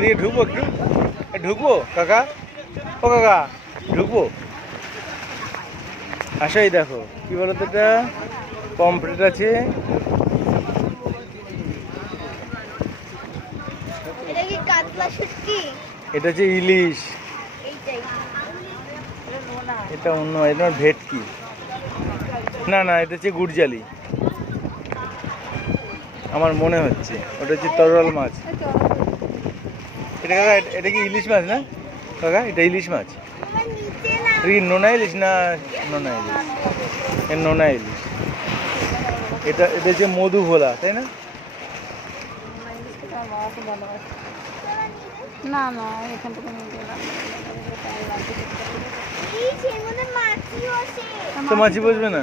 এদিকে ঢুকবো একটু, ঢুকবো কাকা, ও কাকা ঢুকবো, আসো। এই দেখো কি বলতো, এটা পমফ্রেট আছে, এটা কি কাতলা শুটকি? এটা হচ্ছে ইলিশ, এইটাই। এটা অন্য, এটা ভেটকি, না না এটা হচ্ছে গুড়জালি আমার মনে হচ্ছে, ওটা হচ্ছে তরল মাছ। এটা কাকা, এটা কি ইলিশ মাছ না কাকা? এটা ইলিশ মাছ, আমার নিচে না। এটা কি নোনা ইলিশ না নোনা ইলিশ? এ নোনা ইলিশ। এটা এটা হচ্ছে মধু ভোলা, তাই না? না না এখান থেকে নিয়ে গেলাম। এই সেই মধ্যে মাছিও আছে। তো মাছি বসবে না?